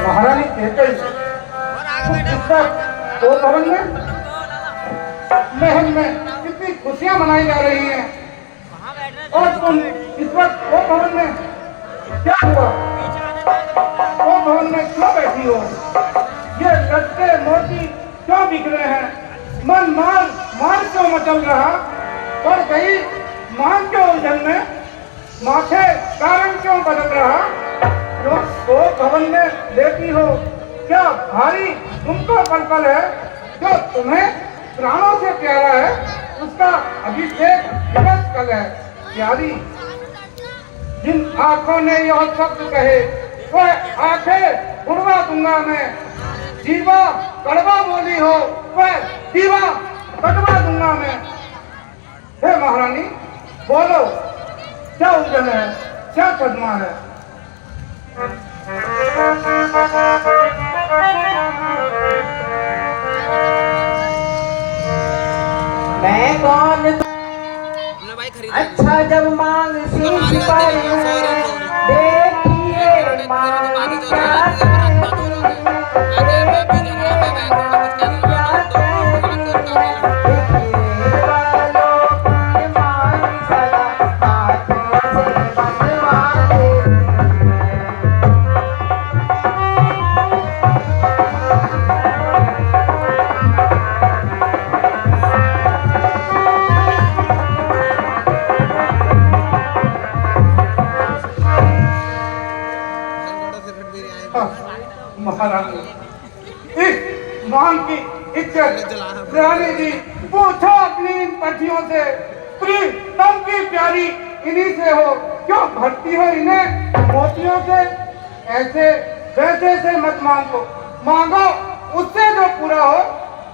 महारानी कहते इस वक्त वो भवन में महल में कितनी खुशियां मनाई जा रही हैं और तुम इस वक्त वो भवन में क्या हुआ? वो भवन में क्यों बैठी हो? ये लटके मोती क्यों बिखरे हैं? मन मार क्यों मचल रहा? और गई मान के उलझन में माथे कारण क्यों बदल रहा? जो वो भवन में लेती हो क्या भारी तुमको पल है? जो तुम्हें प्राणों से प्यारा है उसका अभिषेक दिवस कल है। प्यारी जिन आंखों ने यह शब्द कहे वह आंखें उड़वा दूंगा मैं। जीवा कड़वा बोली हो वह दीवा कटवा दूंगा मैं। हे महारानी बोलो क्या उलझन है, क्या सदमा है? मैं कौन अच्छा जब मांग सिंह पर देखिए मांग क्या महारानी इस मांग की इज्जत रानी जी पूछो अपनी इन पतियों से। प्रीतम की प्यारी इन्हीं से हो, क्यों भरती हो इन्हें मोतियों से? ऐसे वैसे से मत मांगो, मांगो उससे जो पूरा हो,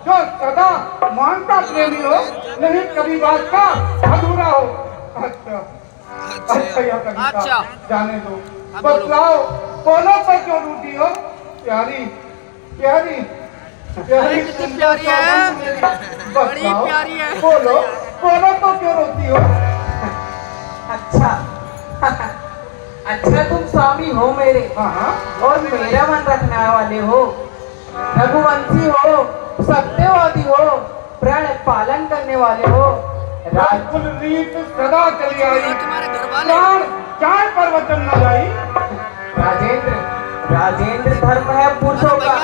जो सदा मानता प्रेमी हो, नहीं कभी बात का अधूरा हो। अच्छा या कविता जाने दो, बतलाओ बोलो पर क्यों रूठी हो? प्यारी प्यारी प्यारी कितनी प्यारी है, बड़ी प्यारी है। बोलो बोलो तो क्यों रोती हो? अच्छा अच्छा तुम स्वामी हो मेरे और मेरा मन रखने वाले हो, रघुवंशी हो, सत्यवादी हो, प्रण पालन करने वाले हो। राजकुल रीत सदा चली आई, प्राण चाय पर वचन न लाई। राजेंद्र राजेंद्र धर्म है पुरुषों का,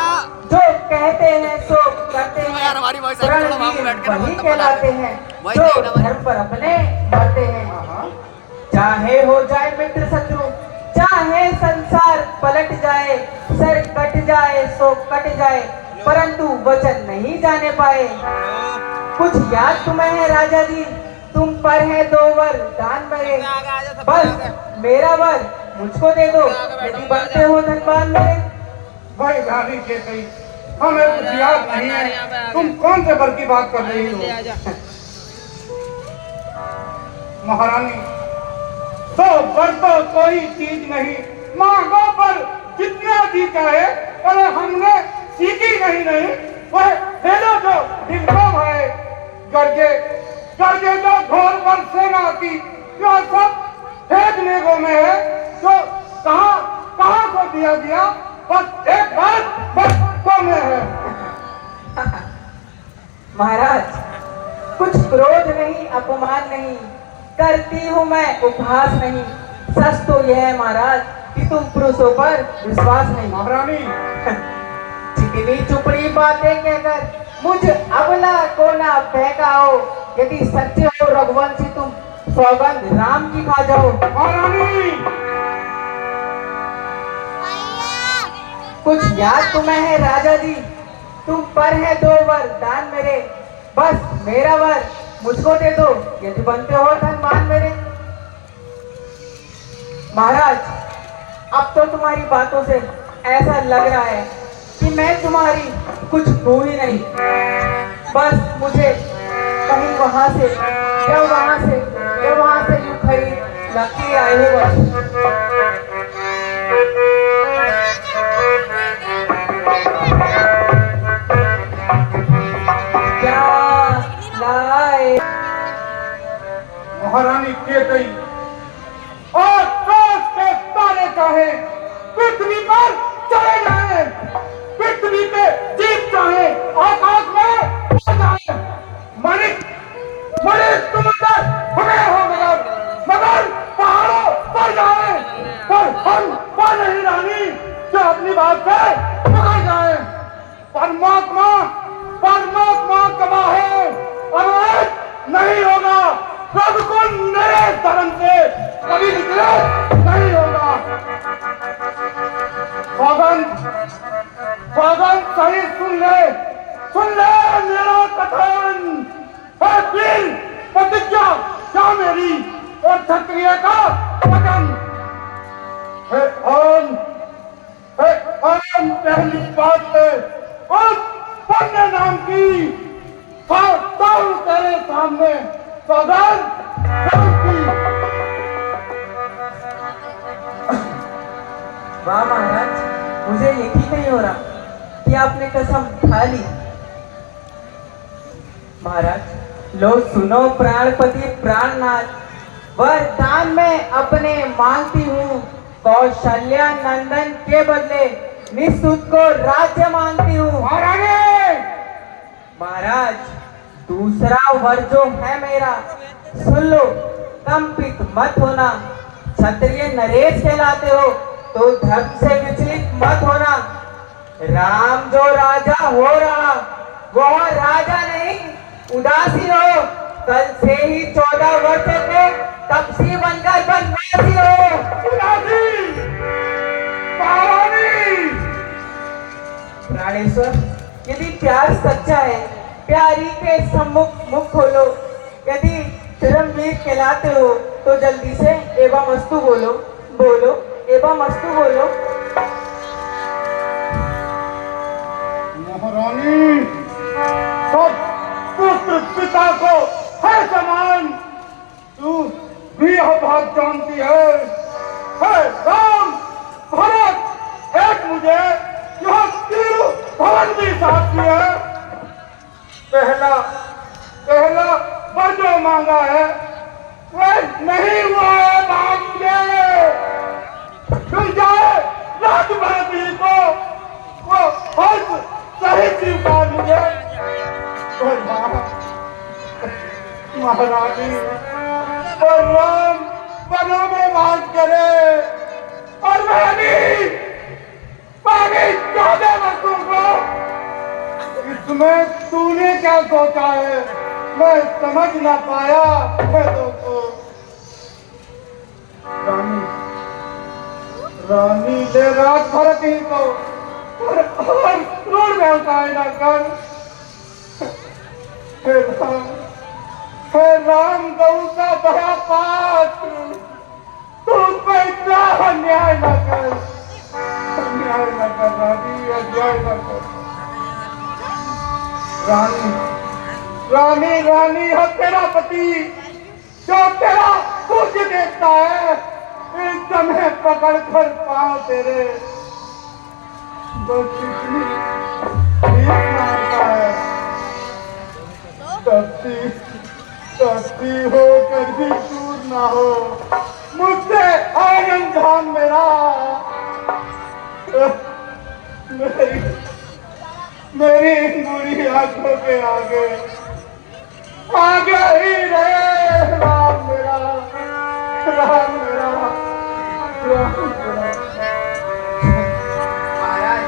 जो कहते हैं सो करते हैं। वही कहलाते हैं जो धर्म पर अपने मरते हैं। चाहे हो जाए मित्र शत्रु, चाहे संसार पलट जाए, सर कट जाए सो कट जाए, परंतु वचन नहीं जाने पाए। कुछ याद तुम्हें है राजा जी, तुम पर है 2 वर दान मेरे, बस मेरा वर मुझको दे दो यदि बनते हो धनवान मेरे। भाई रानी के कही हमें कुछ याद नहीं है, तुम कौन से वर की बात कर रही हो? महारानी तो वर तो कोई चीज नहीं, मांगो पर जितना जी चाहे, अरे हमने सीखी नहीं वह दे दो जो दिल को भाए। गर्जे गर्जे जो घोर पर सेना की जो सब भेजने को में है, जो कहाँ को दिया गया, बस एक बात बस को में है। महाराज कुछ क्रोध नहीं, अपमान नहीं करती हूँ मैं, उपहास नहीं। सच तो यह है महाराज कि तुम पुरुषों पर विश्वास नहीं। महारानी चिकनी चुपड़ी बातें कहकर मुझ अबला को ना बहकाओ। यदि सच्चे हो रघुवंशी तुम, सौगंध राम की खा जाओ। महारानी कुछ याद तुम्हें है राजा जी, तुम पर है 2 वर दान मेरे, बस मेरा वर मुझको दे दो यदि बनते हो धनवान मेरे। महाराज अब तो तुम्हारी बातों से ऐसा लग रहा है कि मैं तुम्हारी कुछ हूं ही नहीं। बस मुझे कहीं वहां से या वहां से यूं खरीद लगती आए हो बस। महारानी के गई और काश के तारे चाहे पृथ्वी पर चले जाए, पृथ्वी पे जीत जाए, आकाश में उड़ जाए। मालिक मालिक तुम अंदर हमें हो मगर पहाड़ों पर जाए, पर हम पर नहीं रानी जो अपनी बात से पकड़ जाए। परमात्मा परमात्मा कमा है, अवैध नहीं होगा, प्रभु को नए धर्म से कभी निकले नहीं होगा। भगवान भगवान सही सुन ले मेरा कथन है, वीर प्रतिज्ञा क्या मेरी और क्षत्रिय का वचन है। पहली बात है उस पुण्य नाम की तेरे सामने सौगंध की। वाह महाराज, मुझे यकीन नहीं हो रहा कि आपने कसम खा ली। महाराज लो सुनो प्राणपति प्राणनाथ, वरदान में अपने मांगती हूँ, कौशल्या नंदन के बदले निःसुत को राज्य मांगती हूँ। महाराज दूसरा वर जो है मेरा, सुन लो, कंपित मत होना। क्षत्रिय नरेश कहलाते हो तो धर्म से विचलित मत होना। राम जो राजा हो रहा वह राजा नहीं उदासी हो, कल से ही 14 वर्ष के तपसी बनकर बनवासी हो। प्राणेश्वर, यदि प्यार सच्चा है, प्यारी के सम्मुख मुख खोलो। यदि धर्मवीर कहलाते हो तो जल्दी से एवं अस्तु बोलो, बोलो एवं अस्तु बोलो। महारानी, सब पुत्र पिता को है समान, तू भी यह बात जानती है। राम भरत एक मुझे यह तीनों भवन भी साथ है। पहला वर जो मांगा है वह नहीं हुआ है मांगे, मिल जाए राजभरती को वो हर्ष सही स्वीकार मुझे। महारानी राम वनों में वास करे और मैं 14 वर्षों को, इसमें तूने क्या सोचा है मैं समझ ना पाया। मैं दोस्तों रानी ले राज भरत ही को और क्रूर व्यवसाय न कर। हे राम गौ का बड़ा पात्र, तू उस पर इतना अन्याय न कर, अन्याय न कर रानी, अन्याय न कर। रानी है तेरा पति जो तेरा पूज्य देखता है, इस समय पकड़ कर पाओ तेरे बस इतनी भीख मांगता है। तपती हो कर भी दूर ना हो मुझसे आनंद धाम मेरा। मेरी बुरी आंखों के आगे ही रहे राम मेरा, राम मेरा, राम मेरा। महाराज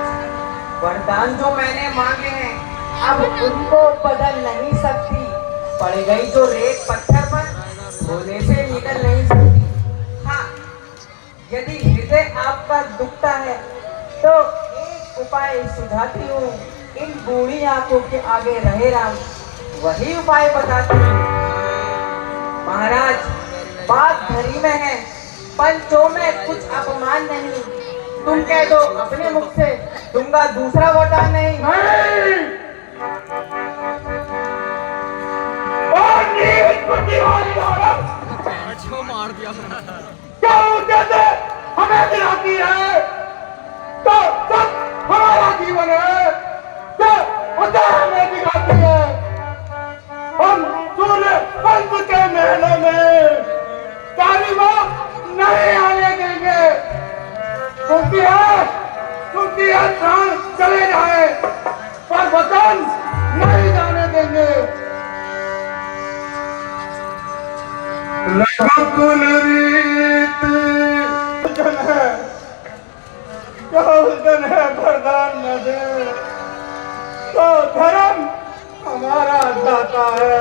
वरदान जो मैंने मांगे हैं अब उनको बदल नहीं सकती, पड़ गई जो रेत पत्थर पर होने से निकल नहीं सकती। हाँ, यदि हृदय आपका दुखता है तो एक उपाय सुझाती हूँ, इन बूढ़ी आंखों के आगे रहे राम, वही उपाय बताती हूँ। महाराज बात धरी में है, पंचों में कुछ अपमान नहीं, तुम कह दो अपने मुख से, दूंगा दूसरा वरदान नहीं। मार दिया क्या जैसे हमें गिराती है तो सब हमारा जीवन है, क्या हमें दिखाती है। हम सूर्य पंथ के महलों में काली मां नहीं आने देंगे, क्योंकि सुनती है प्राण चले जाए पर वतन नहीं जाने देंगे। रघुकुल रीत जन है, क्या जन है वरदान न दे, तो धर्म हमारा जाता है।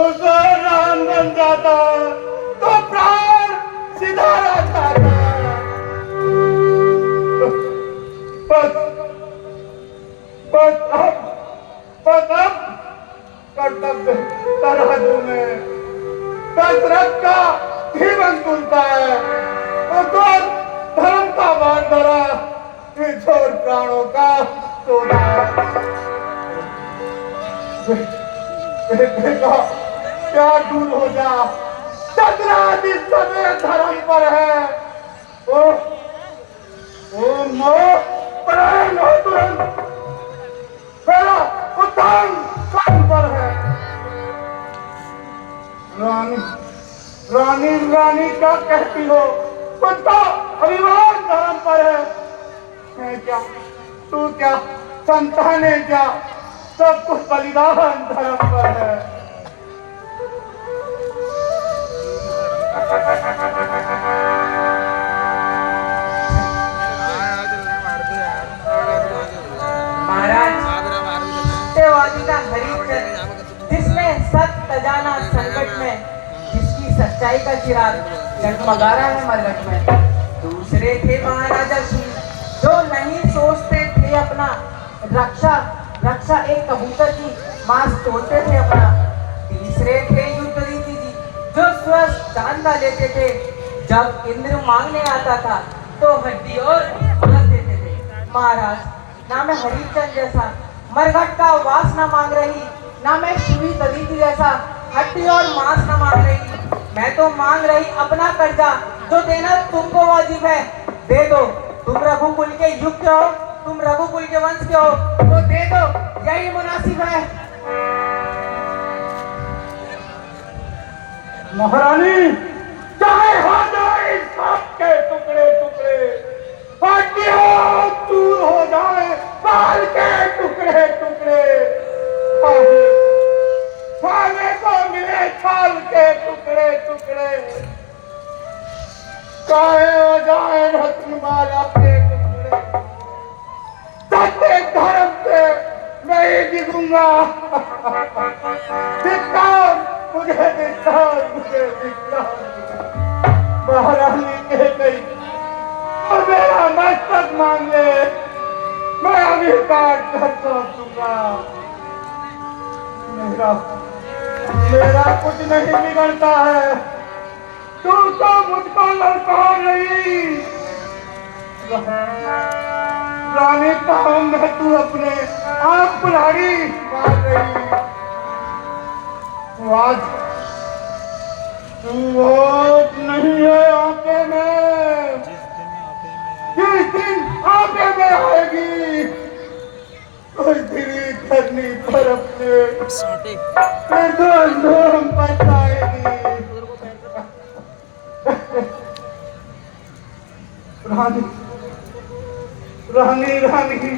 उसको राम बन जाता तो प्राण सिधारा जाता। बस अब कर्तव्य तराजू में दशरथ का जीवन तुलता है, उसको धर्म का बाण धरा, छोड़ प्राणों का सोना। बेटा क्या दूर हो जा, चंद्रादि समय धर्म पर है। ओ मो प्राण हो तुरंत, मेरा उत्थान काम पर है। रानी रानी रानी क्या कहती हो, उसका अभिमान धर्म पर है। मैं क्या, तू क्या, संतानें क्या, सब कुछ बलिदान धर्म पर है। महाराज सत्यवादी का हरिश्चंद्र, जिसने सत्य जाना संकट में, जिसकी सच्चाई का चिराग जगमगा रहा है मरघट में। दूसरे थे महाराजा शील, जो नहीं सोचते थे अपना, रक्षा एक कबूतर की मांस तोड़ते थे अपना। तीसरे थे युद्ध रीति जी, जो स्वस्थ जान का लेते थे, जब इंद्र मांगने आता था तो हड्डी और मांस देते थे। महाराज ना मैं हरिचंद जैसा मरघट का वास न मांग रही, ना मैं शिवी ददीती जैसा हड्डी और मांस न मांग रही। मैं तो मांग रही अपना कर्जा, जो देना तुमको वाजिब है। दे दो, तुम रघुकुल के युग के हो, तुम रघुकुल के वंश के हो, तो दे दो, यही मुनासिब है। महारानी चाहे हो जाए सांप के टुकड़े टुकड़े, हड्डियां दूर हो जाए बाल के टुकड़े टुकड़े, खाने को मिले छाल के टुकड़े टुकड़े, चाहे हो जाए रत्नमाला के टुकड़े, सत्य धर्म से नहीं दिखूंगा। मुझे धिक्कार। महारानी कह गई और मेरा मस्तक मांग ले, मैं अभी काट कर सौंप दूंगा। मेरा कुछ नहीं बिगड़ता है, तू तो मुझको लड़का नहीं। रानी काम में तू अपने आप कुल्हाड़ी मार रही। आज तू वोट नहीं है आंखें में, जिस दिन आंखें में आएगी कोई दिली करनी पर अपने धूम पछताएगी। रानी रानी रानी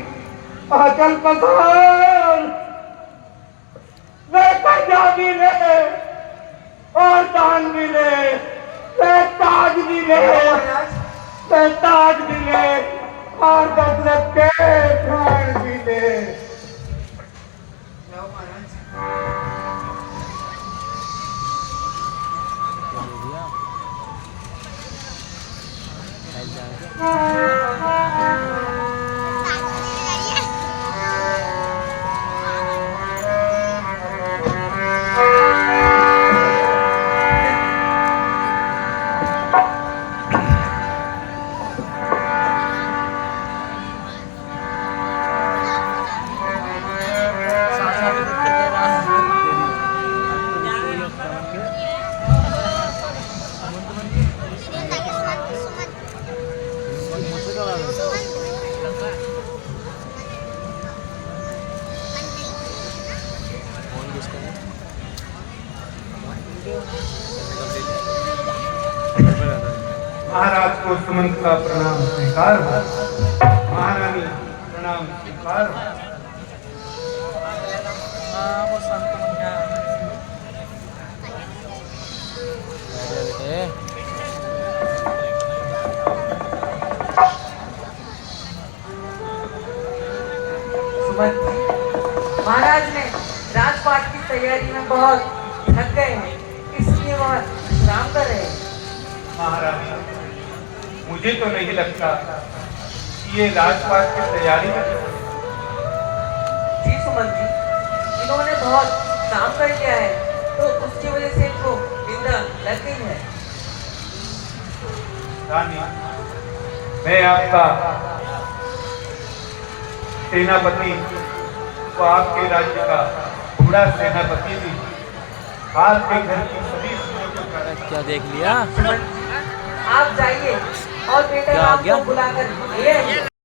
आचल पसार, कर्जा भी ले और दान भी ले, ताज भी ले, ताज भी ले और दशरथ के प्राण भी ले। महाराज को सुमंत का प्रणाम स्वीकार हो। महारानी प्रणाम स्वीकार हो। वो संत बन गया बेटे। सुमंत जी, महाराज ने राजपाट की तैयारी में बहुत थक गए हैं, इसलिए वह विश्राम कर रहे हैं। महारानी, मुझे तो नहीं लगता कि ये राजपाट की तैयारी में जी सुमंत जी, इन्होंने बहुत काम कर लिया है, तो उसकी वजह से इनको निंदा लग गई है। रानी, मैं आपका सेनापति तो आपके राज्य का बूढ़ा सेनापति भी आपके घर की सभी चीजों को क्या देख लिया? सुमंत जी, आप जाइए और बेटा क्या आ राम गया? को बुलाकर ले आइए।